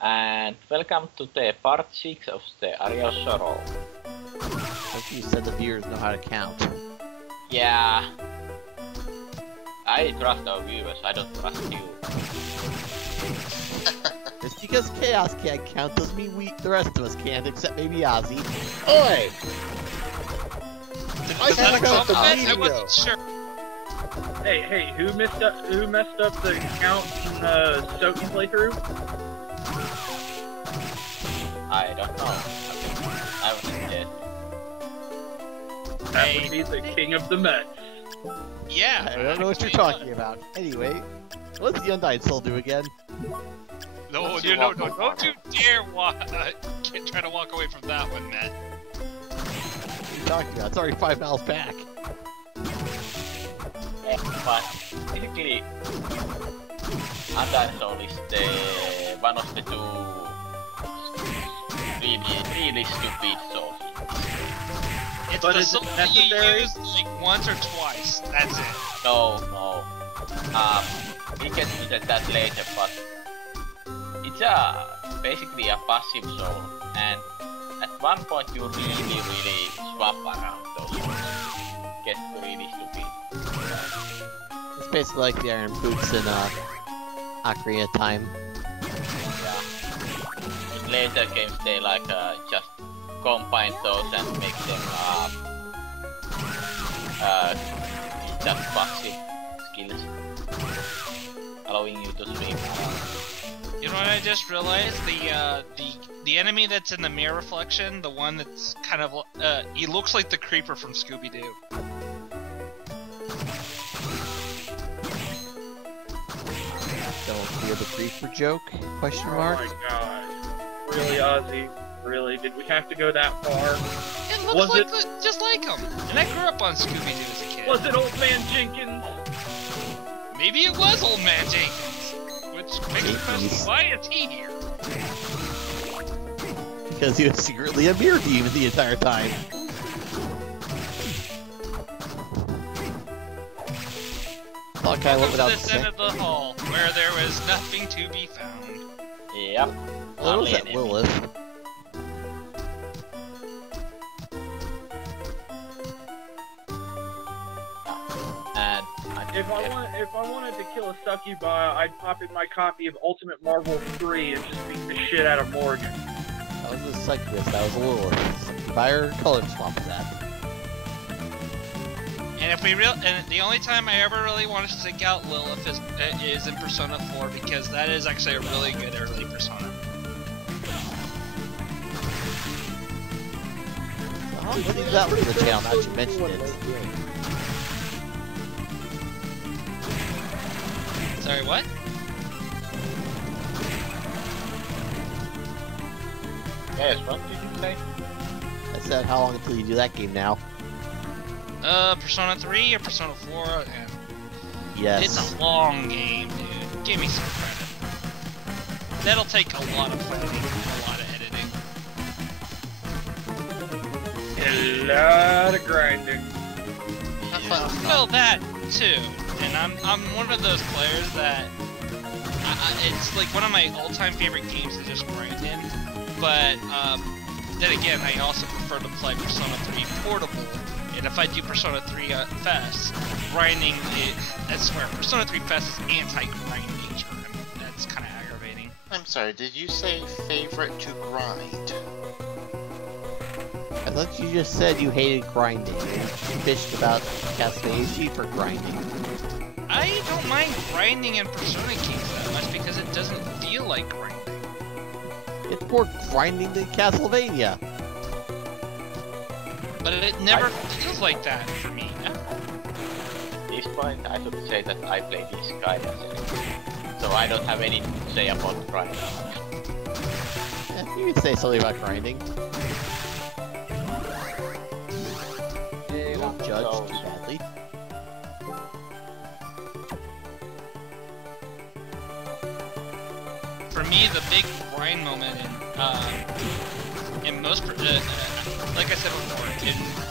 and welcome to the part 6 of the Aria Sorrow. Like you said, the viewers know how to count. Yeah. I trust our viewers, I don't trust you. Just because Chaos can't count doesn't mean the rest of us can't, except maybe Ozzy. Oi! Was that a compliment? I video. wasn't sure. Hey, who messed up the count in the Soaking playthrough? I don't know. I wasn't dead. That would be the king of the Mets. Yeah. I don't know what you're talking about. Anyway, what's the Undying Soul do again? No, don't you dare try to walk away from that one, Matt. What are you talking about? It's already 5 miles back. But basically, Undying Soul is one of the two really stupid souls. It's But the is it soul that you necessary? use like once or twice. That's it. No. We can do that later, but it's basically a passive soul, and at one point you really swap around those souls. Gets really stupid. It's basically like the Iron Boots in Aria time. Yeah. In later games they like just combine those and make them just passive skills, allowing you to swim around. You know what I just realized? The enemy that's in the mirror reflection, the one that's kind of he looks like the creeper from Scooby-Doo. Don't fear the creeper joke? Question mark? Oh my god. Really, Ozzy? Really? Did we have to go that far? It looks Was like just like him. And I grew up on Scooby-Doo as a kid. Was it Old Man Jenkins? Maybe it was Old Man Jenkins, which makes me question why is he here? Because he was secretly a mirror demon the entire time. Thought I went Welcome to without the center of the hall, where there was nothing to be found. Yep. What was that, Enemy. Lilith? And If I wanted to kill a succubi, I'd pop in my copy of Ultimate Marvel 3 and just beat the shit out of Morgan. That was a Cyclist, that was a Lilith. Buyer color swap that. And the only time I ever really wanted to take out Lilith is in Persona 4 because that is actually a really good early Persona. I'll leave that one to the channel now that you mentioned it. Sorry, what? yes, what did you say? I said, how long until you do that game now? Persona 3 or Persona 4? And Yes. it's a long game, dude. Give me some credit. That'll take a lot of planning and a lot of editing. A lot of grinding. Well, that too. And I'm one of those players that it's like one of my all-time favorite games to just grind in. But then again, I also prefer to play Persona 3 Portable. And if I do Persona 3 Fest, grinding I swear, Persona 3 Fest is anti-grinding term. That's kind of aggravating. I'm sorry, did you say favorite to grind? I thought you just said you hated grinding and you bitched about Castlevania for grinding. I don't mind grinding in Persona games that much because it doesn't feel like grinding. It's more grinding than Castlevania. But it never feels like that for me. At this point, I should say that I play this guidance anyway, so I don't have anything to say about grinding. Yeah, you can say something about grinding. You won't judge too badly. For me, the big grind moment in most, like I said before,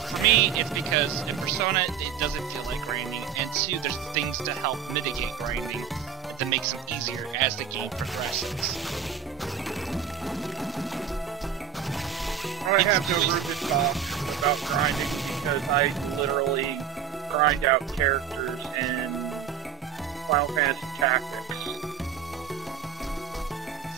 for me, it's because in Persona, it doesn't feel like grinding, and two, there's things to help mitigate grinding that makes them easier as the game progresses. I have no room to talk about grinding because I literally grind out characters in Final Fantasy Tactics.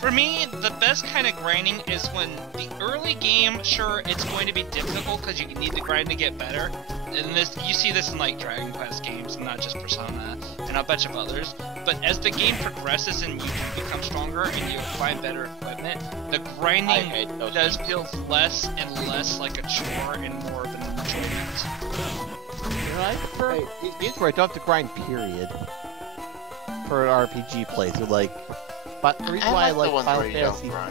For me, the best kind of grinding is when the early game, sure, it's going to be difficult because you need to grind to get better. And this, you see this in like Dragon Quest games, and not just Persona, and a bunch of others. But as the game progresses and you become stronger and you find better equipment, the grinding does feel less and less like a chore and more of an enjoyment. You know, I prefer games where I don't have to grind, period. For an RPG playthrough, like. But the reason why I like Final Fantasy, I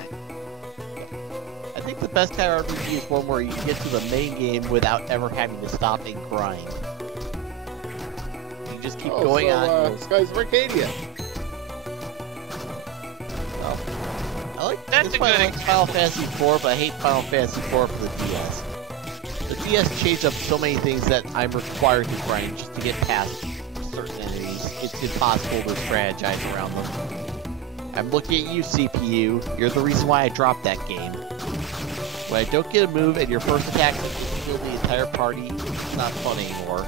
think the best kind of RPG is one where you get to the main game without ever having to stop and grind. You just keep going on. Skies of Arcadia. I like That's a good example. Final Fantasy 4, but I hate Final Fantasy 4 for the DS. The DS changed up so many things that I'm required to grind just to get past certain enemies. It's impossible to strategize around them. I'm looking at you, CPU. You're the reason why I dropped that game. When I don't get a move and your first attack kill the entire party, it's not fun anymore.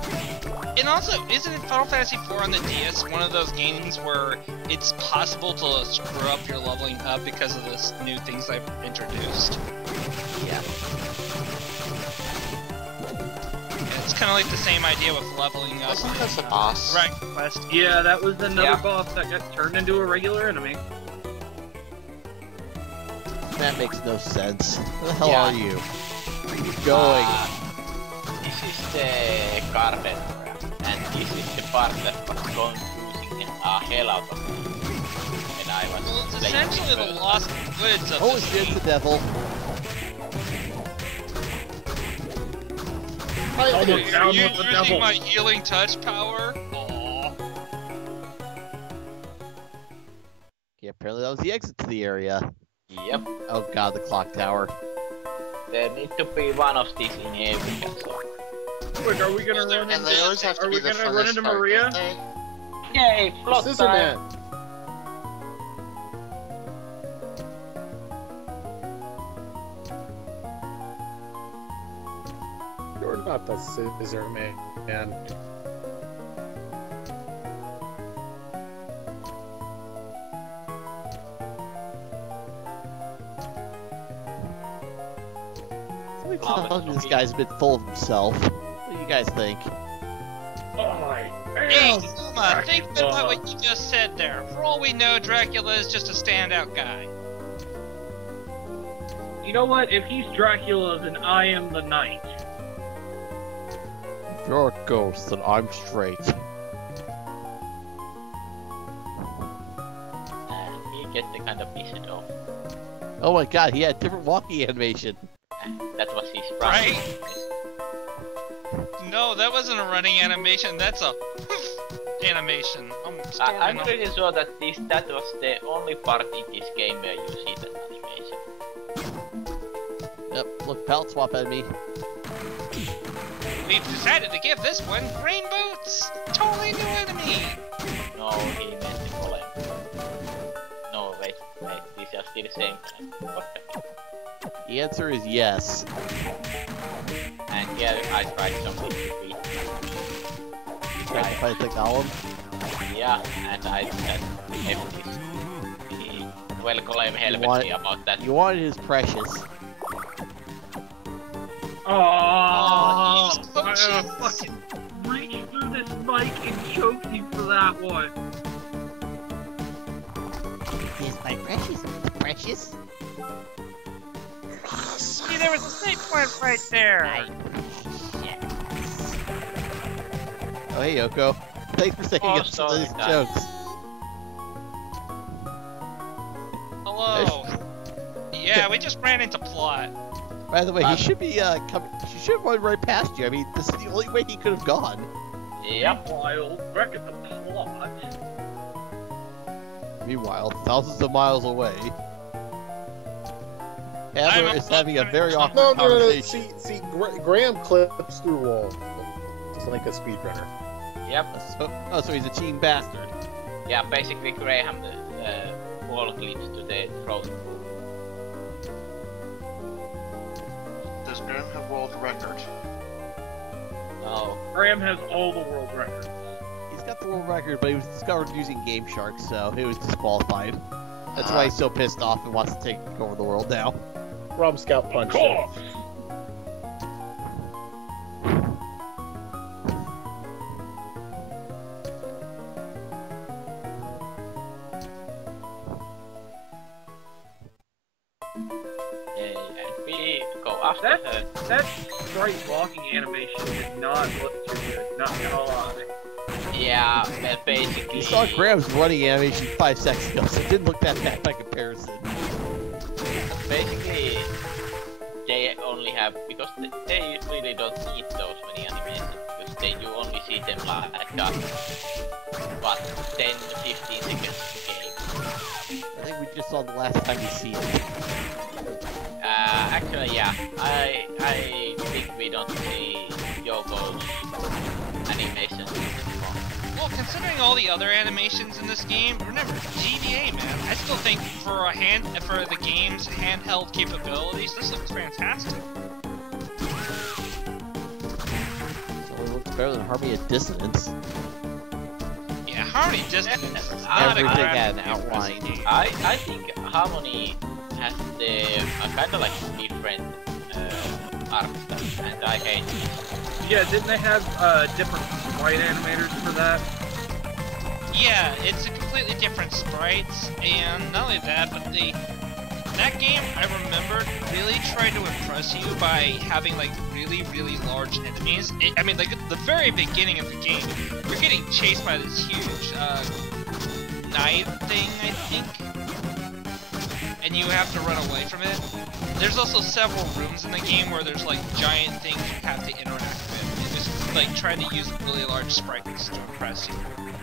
And also, isn't Final Fantasy IV on the DS one of those games where it's possible to screw up your leveling up because of the new things they've introduced? Yeah. And it's kind of like the same idea with leveling up. Wasn't this a boss? Right, quest. Yeah, that was another boss that got turned into a regular enemy. That makes no sense. Where the hell are you? Where are you going? This is the carpenter, and this is the part that was confusing the hell out of me. And I was Well, it's playing essentially it the lost goods of Oh, this it's game. the devil. Almost down You with the using devil. my healing touch power? Aww. Yeah, apparently that was the exit to the area. Yep, Oh god, the clock tower. there need to be one of these in every castle. Wait, are we gonna run And they always have to Are be we the gonna run funnest into part, Maria? don't they? Yay, plot Scissor time! Man. You're not the Scissor Man. This guy's a bit full of himself. What do you guys think? Oh my Hey, god! Uma, think about what you just said there. For all we know, Dracula is just a standout guy. You know what? If he's Dracula, then I am the knight. If you're a ghost, then I'm straight. We get the kind of miss it off. Oh my god, he had different walking animation. That was his Right? problem. No, that wasn't a running animation. That's a animation. I'm pretty sure that that was the only part in this game where you see that animation. Yep, look, palette swap enemy. We've decided to give this one green boots. Totally new enemy. No, he meant the golem. No, wait, these are still the same golem. What the- The answer is yes. And here I tried something to beat. Tried to fight the golem. Yeah, and I just left this. Well, golem helped me about that. You wanted his precious. Oh, he's so I cheap. fucking reached through this mic and choked you for that one. Here's my precious. Precious? See, there was a save point right there. Oh, hey, Yoko. Thanks for saying Oh, some of these sorry, jokes. Hello. Yeah, we just ran into plot. By the way, he should be coming. She should have run right past you. I mean, this is the only way he could have gone. Yep. Meanwhile, back at the plot. Meanwhile, thousands of miles away, Heather I'm is having a very awkward No. conversation. See, Graham clips through walls. Just like a speedrunner. Yep. So he's a cheating bastard. Yeah, basically Graham wall clips to the throat. Graham have world record? No. Graham has all the world records. He's got the world record, but he was discovered using Game Shark, so he was disqualified. That's why he's so pissed off and wants to take over the world now. Rum Scout punched him. Cool. Yeah, and we go after her. That sprite walking animation did not look too good, not gonna lie. Yeah, well, basically. You saw Graham's running animation 5 seconds ago, so it didn't look that bad by comparison. Basically, they only have, because they really don't need those many animations, because you only see them like what, 10, 15 seconds a game. I think we just saw the last time you see it. Actually, yeah, I think we don't see Yoko's animations. Well, considering all the other animations in this game, remember, GBA, man. I still think for the game's handheld capabilities, this looks fantastic. So it looks better than Harmony of Dissonance. Yeah, Harmony just Everything had an outline. I think Harmony has the kind of like different art style, and I hate it. Yeah, didn't they have different sprite animators for that? Yeah, it's a completely different sprites, and not only that, but that game, I remember, really tried to impress you by having like really, really large enemies. I mean, like at the very beginning of the game, you're getting chased by this huge knife thing, I think, and you have to run away from it. There's also several rooms in the game where there's like giant things you have to interact with. And just like trying to use really large sprites to impress you.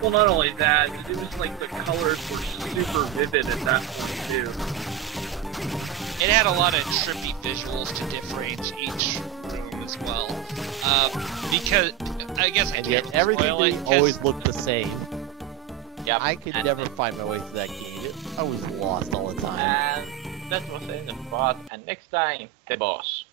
Well, not only that, it was like the colors were super vivid at that point too. Mm-hmm. It had a lot of trippy visuals to differentiate each room as well. Because I guess I And can't yet everything spoil it, didn't 'cause- always looked the same. Yep, I could and never find my way through that game. I was lost all the time. And that was the end of the part, and next time, the boss.